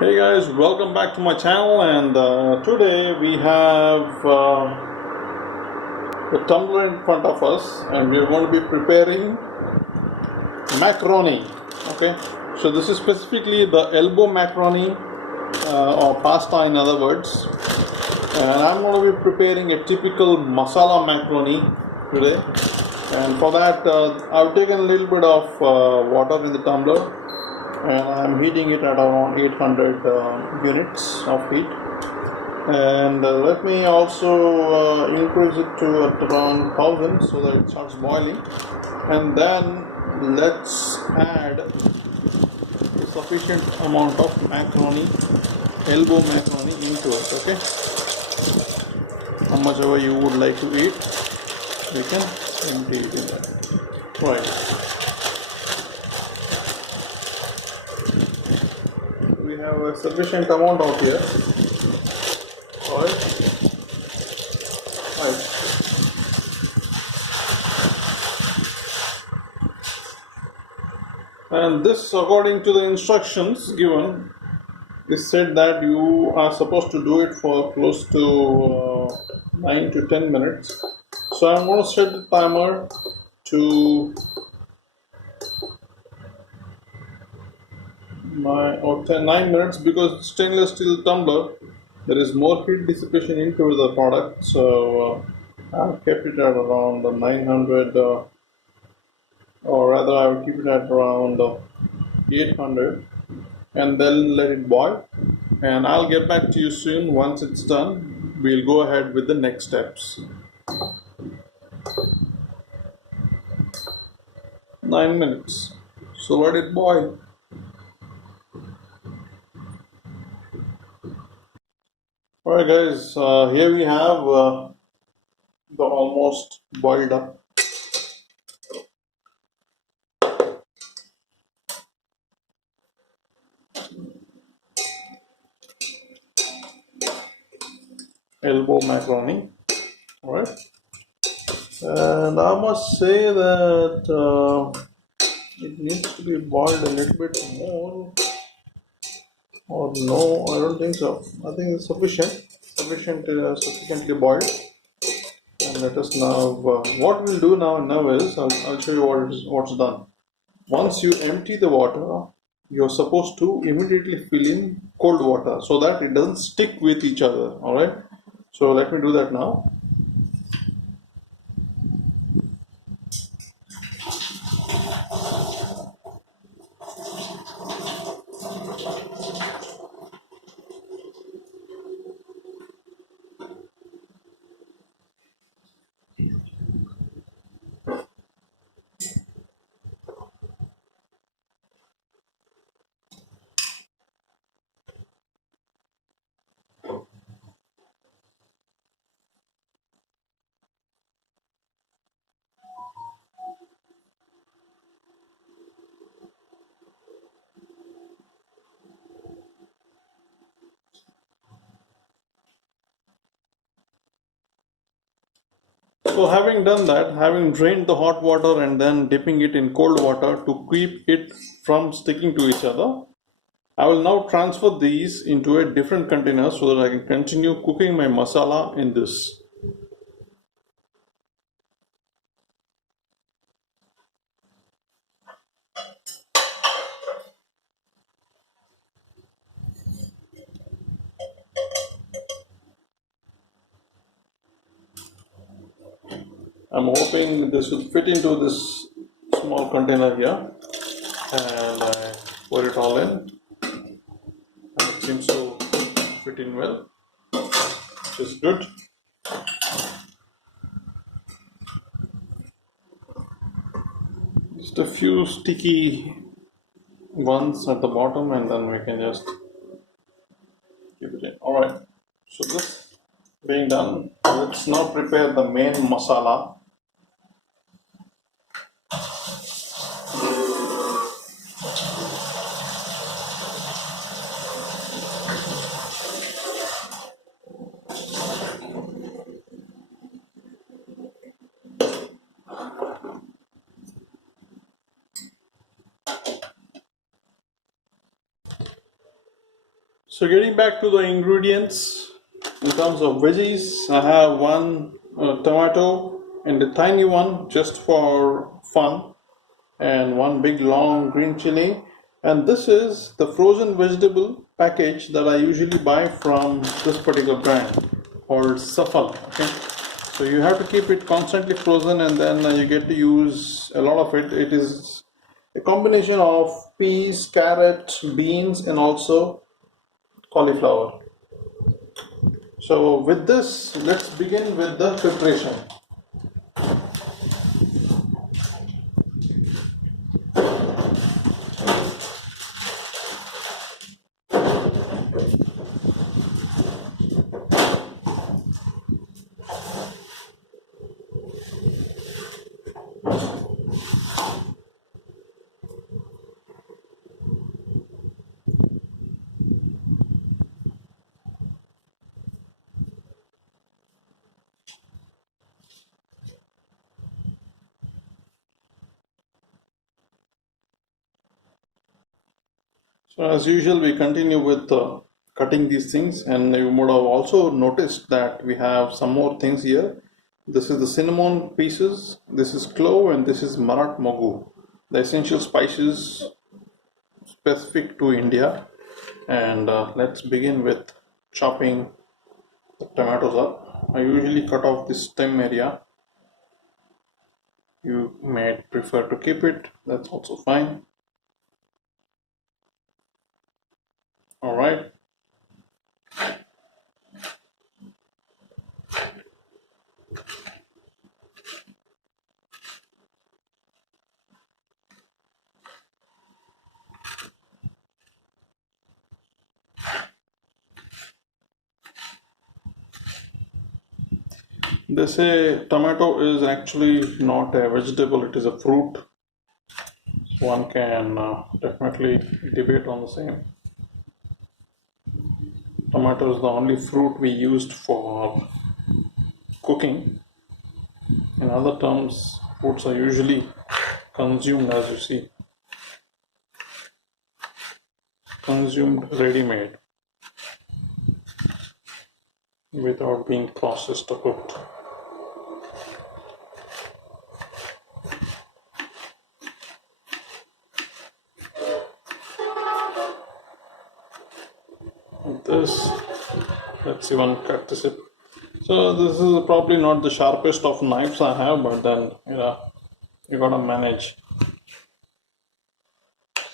Hey guys, welcome back to my channel, and today we have a tumbler in front of us, and we're going to be preparing macaroni. Okay, so this is specifically the elbow macaroni or pasta, in other words, and I'm going to be preparing a typical masala macaroni today. And for that, I've taken a little bit of water in the tumbler, and I'm heating it at around 800 units of heat. And let me also increase it to at around 1000 so that it starts boiling. And then let's add a sufficient amount of macaroni, elbow macaroni, into it. Okay, how much ever you would like to eat, you can empty it in there. Right. We have a sufficient amount out here. Alright. Right. And this, according to the instructions given, is said that you are supposed to do it for close to 9 to 10 minutes. So I'm going to set the timer to 9 minutes, because stainless steel tumbler, there is more heat dissipation into the product. So I've kept it at around 900, or rather I will keep it at around 800, and then let it boil. And I'll get back to you soon. Once it's done, we'll go ahead with the next steps. 9 minutes. So let it boil. Alright guys, here we have the almost boiled up elbow macaroni. Alright, and I must say that it needs to be boiled a little bit more, or no, I don't think so. I think it's sufficiently boiled. And let us now, what we'll do now is, I'll show you what's done. Once you empty the water, you're supposed to immediately fill in cold water so that it doesn't stick with each other. Alright, so let me do that now. So having done that, having drained the hot water and then dipping it in cold water to keep it from sticking to each other, I will now transfer these into a different container so that I can continue cooking my masala in this. I'm hoping this will fit into this small container here, and I pour it all in, and it seems to fit in well, which is good. Just a few sticky ones at the bottom, and then we can just keep it in. Alright, so this being done, let's now prepare the main masala. So getting back to the ingredients, in terms of veggies, I have one tomato and a tiny one just for fun, and one big long green chili. And this is the frozen vegetable package that I usually buy from this particular brand called Safal. Okay, so you have to keep it constantly frozen, and then you get to use a lot of it. It is a combination of peas, carrot, beans, and also cauliflower. So with this, let's begin with the preparation. So as usual, we continue with cutting these things, and you would have also noticed that we have some more things here. This is the cinnamon pieces, this is clove, and this is marat mogu, the essential spices specific to India. And let's begin with chopping the tomatoes up. I usually cut off this stem area. You may prefer to keep it, that's also fine. All right. They say tomato is actually not a vegetable, it is a fruit. So one can definitely debate on the same. Tomato is the only fruit we used for cooking. In other terms, foods are usually consumed, as you see, consumed ready-made without being processed or cooked. This, let's even cut this. So this is probably not the sharpest of knives I have, but then you gotta manage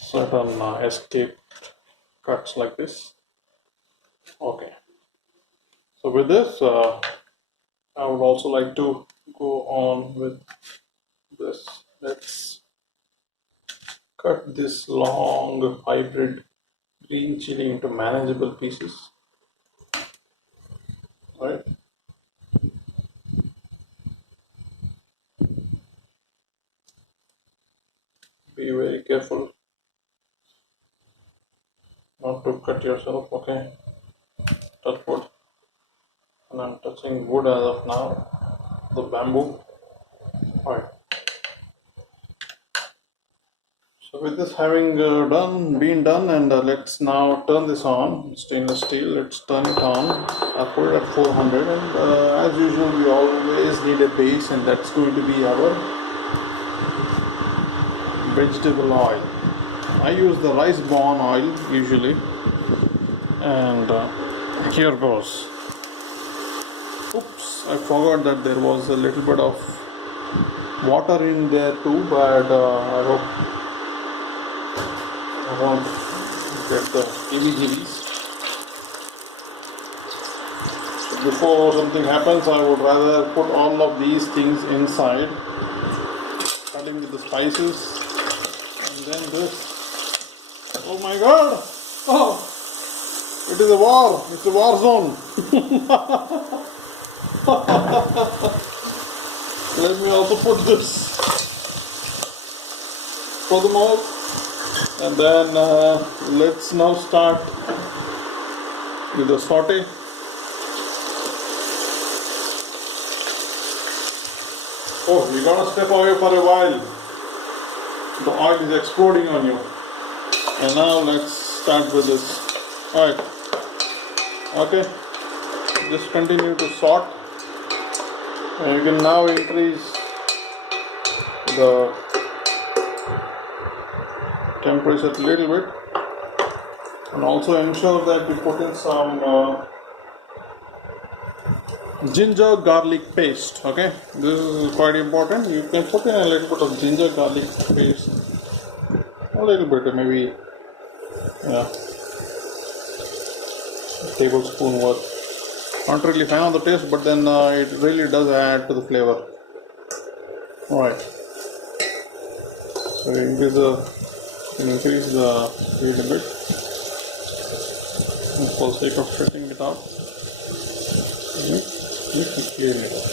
certain escape cuts like this. Okay. So with this, I would also like to go on with this. Let's cut this long hybrid green chili into manageable pieces. Right. Be very careful not to cut yourself. Okay. Touch wood. And I'm touching wood as of now. The bamboo. Alright. So with this having been done, and let's now turn this on. Stainless steel. Let's turn it on. I put it at 400, and as usual, we always need a base, and that's going to be our vegetable oil. I use the rice bran oil usually, and here goes. Oops, I forgot that there was a little bit of water in there too, but I hope I won't get the heebie-jeebies. So before something happens, I would rather put all of these things inside, starting with the spices, and then this. Oh my god! Oh! It is a war! It's a war zone! Let me also put this for the mouth, and then let's now start with the saute. Oh, you gotta step away for a while. The oil is exploding on you. And now let's start with this. Alright. Okay, just continue to sort, and you can now increase the temperature a little bit, and also ensure that you put in some ginger garlic paste. Okay, this is quite important. You can put in a little bit of ginger garlic paste, a little bit, maybe a tablespoon worth. Not really fan of the taste, but then it really does add to the flavor. Alright, so increase the heat a bit for the sake of stretching it out. Let me clean it out.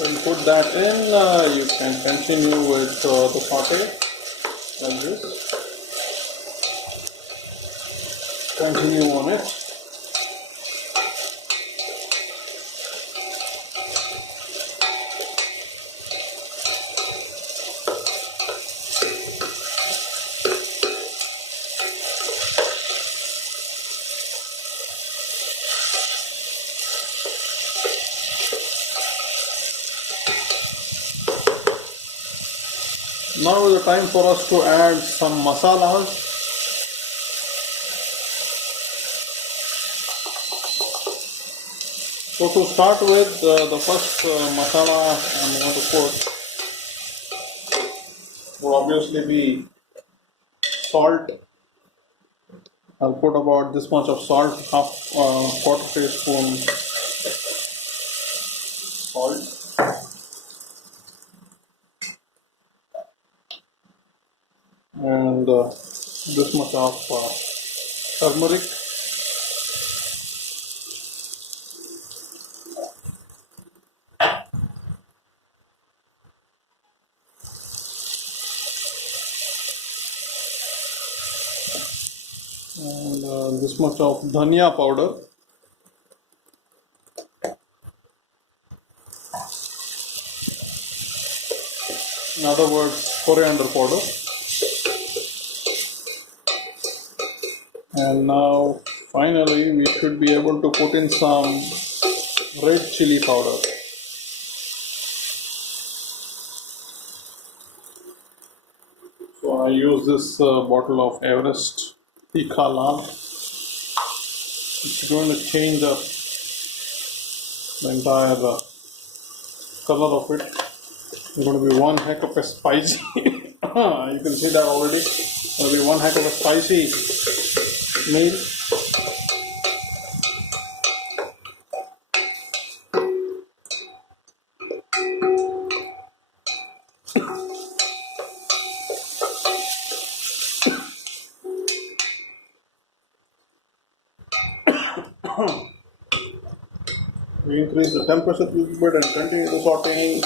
When you put that in, you can continue with the saute like this. Continue on it. Now is the time for us to add some masalas. So to start with, the first masala I'm going to put will obviously be salt. I'll put about this much of salt, half quarter teaspoon salt. And this much of turmeric, and this much of dhania powder, in other words coriander powder. And now finally we should be able to put in some red chili powder. So I use this bottle of Everest Tikha Lal. It's going to change the entire color of it. It's going to be one heck of a spicy. You can see that already. It's going to be one heck of a spicy meal. We increase the temperature a little bit and continue to sauteing.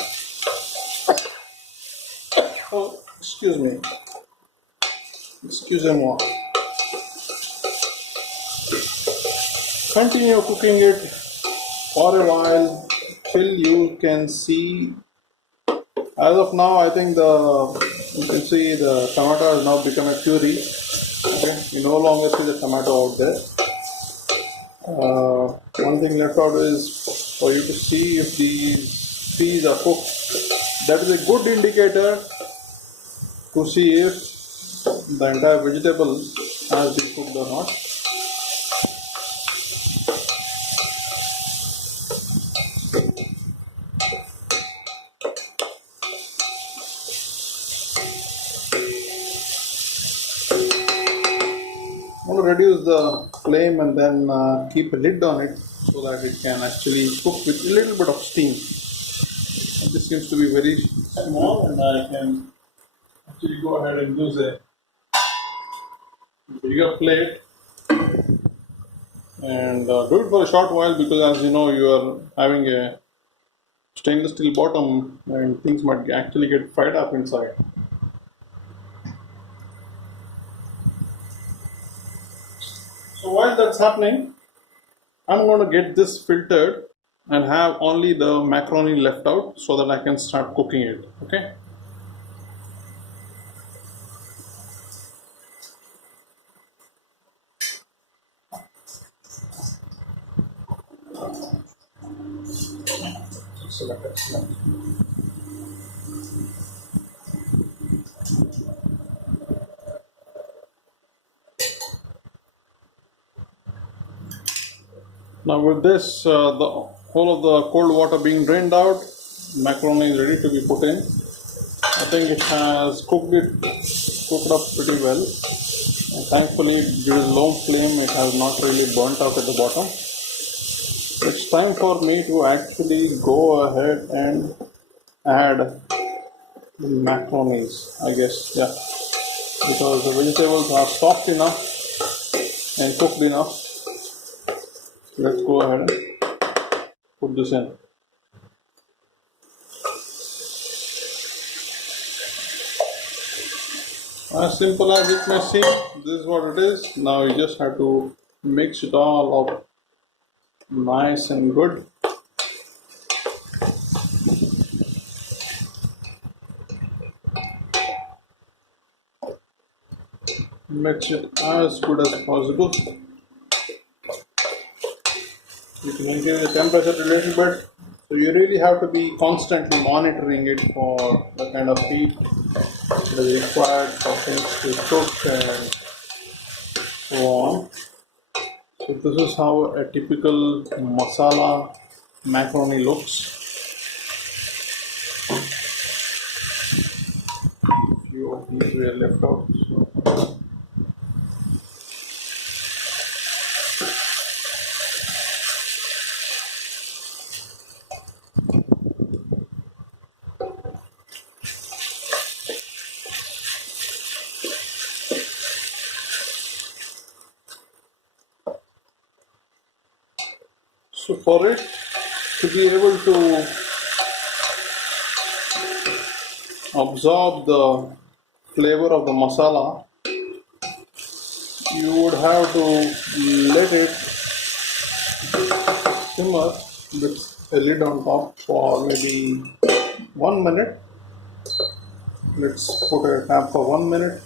Oh, excuse me. Excusez-moi. Continue cooking it for a while till you can see. As of now, I think you can see the tomato has now become a puree. Okay, you no longer see the tomato out there. One thing left out is for you to see if these peas are cooked. That is a good indicator to see if the entire vegetable has been cooked or not. I'm going to reduce the flame and then keep a lid on it so that it can actually cook with a little bit of steam. And this seems to be very small, and I can actually go ahead and use a bigger plate and do it for a short while, because as you know you are having a stainless steel bottom and things might actually get fried up inside. So while that's happening, I'm going to get this filtered and have only the macaroni left out so that I can start cooking it. Okay. Now with this, the whole of the cold water being drained out, macaroni is ready to be put in. I think it has cooked up pretty well. And thankfully, due to low flame, it has not really burnt out at the bottom. It's time for me to actually go ahead and add the macaronis, I guess, yeah, because the vegetables are soft enough and cooked enough. Let's go ahead and put this in. As simple as it may seem, this is what it is. Now you just have to mix it all up nice and good. Mix it as good as possible. You can increase the temperature a little bit. So you really have to be constantly monitoring it for the kind of heat that is required for things to cook and so on. So this is how a typical masala macaroni looks. A few of these were left out. So for it to be able to absorb the flavor of the masala, you would have to let it simmer with a lid on top for maybe 1 minute. Let's put a tap for 1 minute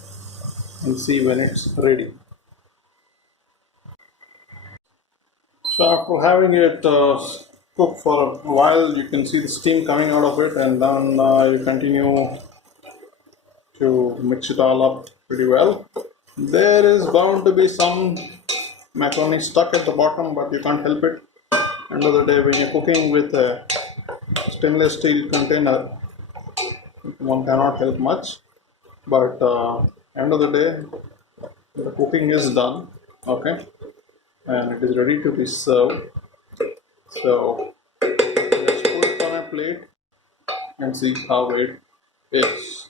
and see when it's ready. So after having it cook for a while, you can see the steam coming out of it, and then you continue to mix it all up pretty well. There is bound to be some macaroni stuck at the bottom, but you can't help it. End of the day, when you're cooking with a stainless steel container, one cannot help much. But end of the day, the cooking is done. Okay. And it is ready to be served. So let's put it on a plate and see how it is.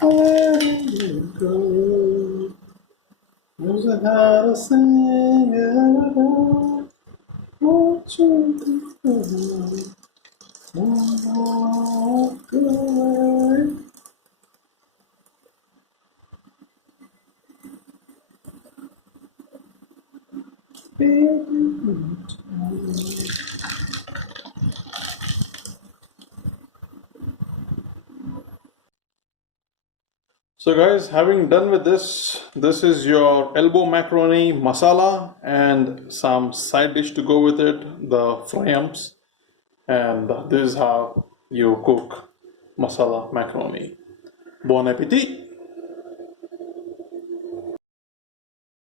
Where did you go? There's a how to sing it. Won't you walk away? So guys, having done with this is your elbow macaroni masala and some side dish to go with it, the fryams, and this is how you cook masala macaroni. Bon appetit!